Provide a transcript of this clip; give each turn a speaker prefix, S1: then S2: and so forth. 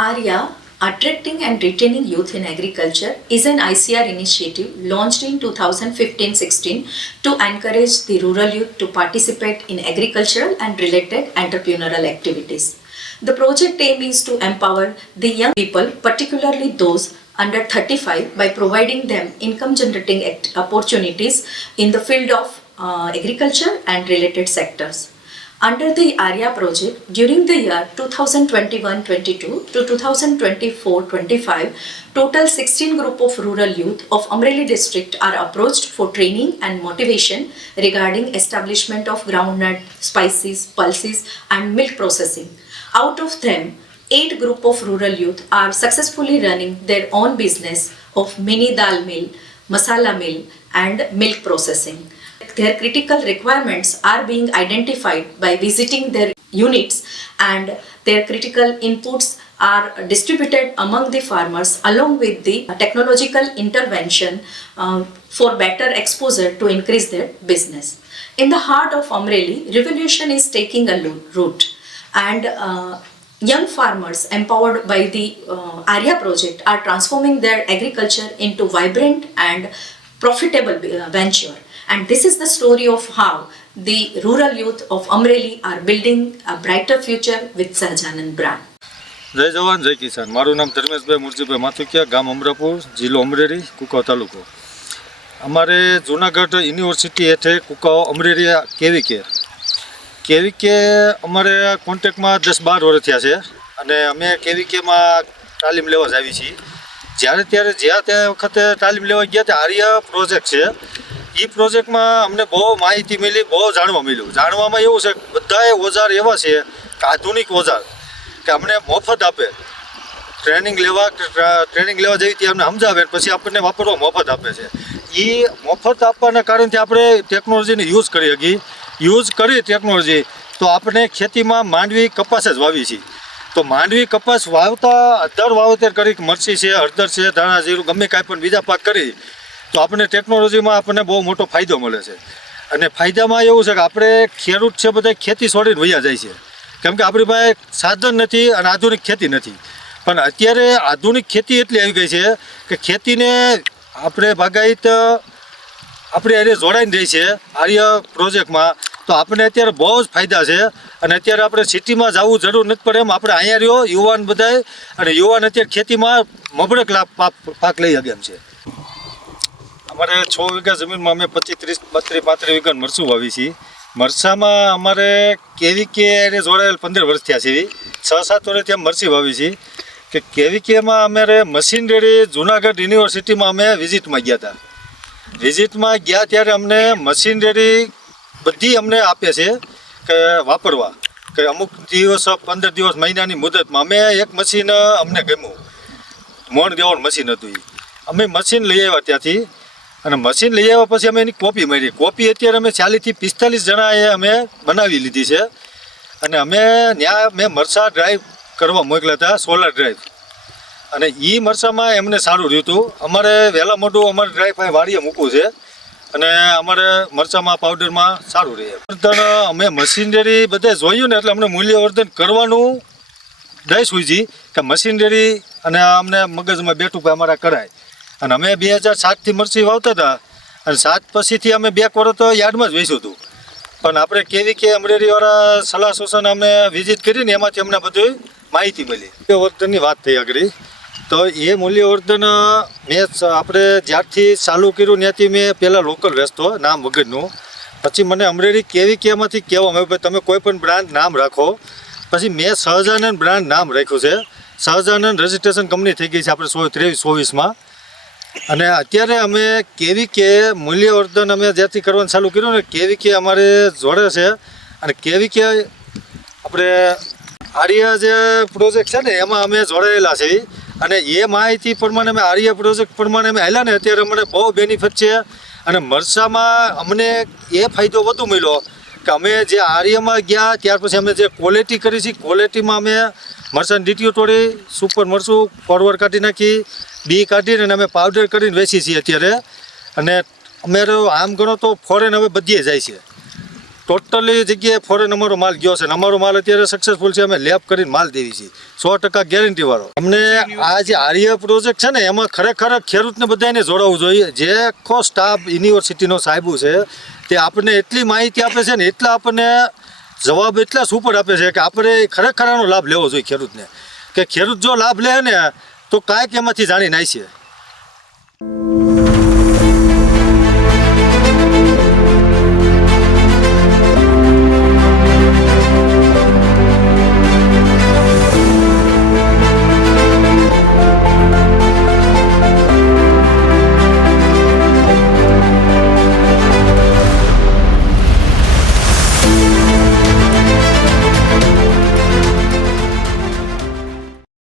S1: ARIA, Attracting and Retaining Youth in Agriculture, is an ICR initiative launched in 2015 16 to encourage the rural youth to participate in agricultural and related entrepreneurial activities. The project aim is to empower the young people, particularly those under 35, by providing them income generating opportunities in the field of uh, agriculture and related sectors. Under the ARIA project, during the year 2021-22 to 2024-25, total 16 group of rural youth of Amreli district are approached for training and motivation regarding establishment of groundnut, spices, pulses and milk processing. Out of them, eight group of rural youth are successfully running their own business of mini dal mill, masala mill and milk processing. Their critical requirements are being identified by visiting their units and their critical inputs are distributed among the farmers along with the technological intervention uh, for better exposure to increase their business. In the heart of Amreli, revolution is taking a root and uh, young farmers empowered by the uh, ARIA project are transforming their agriculture into vibrant and profitable uh, venture. And this is the story of how the rural youth of Amreli are building a brighter future with Sajanand brand.
S2: જય જવાન, જય કિસાન. મારું નામ ધર્મેશભાઈ મુરજીભાઈ માથુકિયા, ગામ અમરાપુર, જિલ્લો અમરેલી, કુકાવ તાલુકો. અમારે Junagadh university હેઠે કુકાવ અમરેલી કેવી કેર? કેવી કે અમારે કોન્ટેક્ટમાં દસ બાર વર્ષ થયા છે અને અમે કેવી કેમાં તાલીમ લેવા જ આવી છીએ. જ્યારે ત્યારે જ્યાં તે વખતે તાલીમ લેવા ગયા ત્યાં આર્ય પ્રોજેક્ટ છે. એ પ્રોજેક્ટમાં અમને બહુ માહિતી મળી, બહુ જાણવા મળ્યું. જાણવામાં એવું છે બધાએ ઓજાર એવા છે કે આધુનિક ઓજાર કે અમને મફત આપે. ટ્રેનિંગ લેવા ટ્રેનિંગ લેવા જઈ ત્યાં અમને સમજાવે પછી આપણને વાપરવા મફત આપે છે. એ મફત આપવાના કારણથી આપણે ટેકનોલોજીને યુઝ કરી શકીએ યુઝ કરી ટેકનોલોજી, તો આપણે ખેતીમાં માંડવી કપાસ જ વાવી છીએ. તો માંડવી કપાસ વાવતા, અધર વાવેતર કરી મરચી છે, હળદર છે, ધાણા જીરું, ગમે કાંઈ પણ બીજા પાક કરી તો આપણને ટેકનોલોજીમાં આપણને બહુ મોટો ફાયદો મળે છે. અને ફાયદામાં એવું છે કે આપણે ખેડૂત છે બધા ખેતી છોડીને વૈયા જાય છે. કેમ કે આપણી પાસે સાધન નથી અને આધુનિક ખેતી નથી. પણ અત્યારે આધુનિક ખેતી એટલી આવી ગઈ છે કે ખેતીને આપણે બાગાયત, આપણે એને જોડાઈને રહી છે આર્ય પ્રોજેક્ટમાં. તો આપણને અત્યારે બહુ જ ફાયદા છે અને અત્યારે આપણે સિટીમાં જવું જરૂર નથી પડે એમ આપણે અહીંયા રહ્યો, યુવાન બધાય અને યુવાન અત્યારે ખેતીમાં મબડક લાભ પાક પાક લઈ શકે એમ છે. અમારે છ વીઘા જમીનમાં અમે પચીસ, ત્રીસ, બત્રીસ, પાંત્રીસ વીઘા મરચું વાવી છીએ. મરચામાં અમારે કેવી કે એને જોડાયેલ પંદર વર્ષ થયા છે. છ, સાત વર્ષ ત્યાં મરચી વાવી છીએ. કે કેવી કેમાં અમારે મશીનરી જુનાગઢ યુનિવર્સિટીમાં અમે વિઝિટમાં ગયા હતા. વિઝિટમાં ગયા ત્યારે અમને મશીનરી બધી અમને આપે છે કે વાપરવા. કે અમુક દિવસ, પંદર દિવસ, મહિનાની મુદતમાં અમે એક મશીન અમને ગમ્યું. મોણ દેવાનું મશીન હતું એ અમે મશીન લઈ આવ્યા ત્યાંથી. અને મશીન લઈ આવ્યા પછી અમે એની કોપી મળી કોપી અત્યારે અમે ચાલીસથી પિસ્તાલીસ જણાએ અમે બનાવી લીધી છે. અને અમે ત્યાં મેં મરસા ડ્રાઈવ કરવા મોકલ્યા હતા સોલાર ડ્રાઈવ અને એ મરસામાં એમને સારું રહ્યું હતું. અમારે વહેલા મોટું અમારે ડ્રાઈવ પાસે વાડીએ મૂકવું છે. અને અમારે મરચામાં પાવડરમાં સારું રહે. વર્ધન, અમે મશીનરી બધે જોયું ને એટલે અમને મૂલ્યવર્ધન કરવાનું દઈ સુઈજી કે મશીનરી અને અમને મગજમાં બેઠું કે અમારા કરાય. અને અમે બે હજાર સાતથી મરચી વાવતા હતા. અને સાત પછીથી અમે બે વર્ષ તો યાર્ડમાં જ વેચ્યું હતું. પણ આપણે કેવી કે અમરેલીવાળા સલાહ સૂચન અમે વિઝિટ કરીને એમાંથી અમને બધું માહિતી મળી. વર્ધનની વાત થઈ આગળ. તો એ મૂલ્યવર્ધન મેં આપણે જ્યારથી ચાલુ કર્યું ત્યાંથી મેં પહેલાં લોકલ વેચતો નામ વગરનું. પછી મને અમરેલી કેવી કેમાંથી કહેવા આવ્યું ભાઈ તમે કોઈ પણ બ્રાન્ડ નામ રાખો. પછી મેં સહજાનંદ બ્રાન્ડ નામ રાખ્યું છે. સહજાનંદ રજિસ્ટ્રેશન કંપની થઈ ગઈ છે, આપણે સો ત્રેવીસ, ચોવીસમાં. અને અત્યારે અમે કેવી કે મૂલ્યવર્ધન અમે જ્યાંથી કરવાનું ચાલુ કર્યું ને કેવી કે અમારે જોડે છે. અને કેવી કે આપણે આર્ય જે પ્રોજેક્ટ છે ને, એમાં અમે જોડાયેલા છે અને એ માહિતી પ્રમાણે અમે આર્ય પ્રોજેક્ટ પ્રમાણે અમે આવ્યા ને, અત્યારે અમને બહુ બેનિફિટ છે. અને મરસામાં અમને એ ફાયદો વધુ મળ્યો કે અમે જે આર્યમાં ગયા, ત્યાર પછી અમે જે ક્વોલિટી કરી છે ક્વોલિટીમાં અમે મરસાની ડીટીઓ તોડી સુપર મરસું ફોરવર્ડ કાઢી નાખી. બી કાઢીને અમે પાવડર કરીને વેચીએ છીએ અત્યારે. અને અમે આમ ગણો તો ફોરેન હવે બધીએ જાય છે. ટોટલી જગ્યાએ ફોરેન અમારો માલ ગયો છે અને અમારો માલ અત્યારે સક્સેસફુલ છે. અમે લેબ કરીને માલ દેવી છીએ. સો ટકા ગેરંટીવાળો અમને આ જે આર્ય પ્રોજેક્ટ છે ને, એમાં ખરેખર ખેડૂતને બધાને જોડાવવું જોઈએ. જે આખો સ્ટાફ યુનિવર્સિટીનો સાહેબો છે, તે આપણને એટલી માહિતી આપે છે ને, એટલા આપણને જવાબ એટલા સુપર આપે છે કે આપણે ખરેખર આનો લાભ લેવો જોઈએ ખેડૂતને. કે ખેડૂત જો લાભ લે ને તો કાંઈક એમાંથી જાણી નાખશે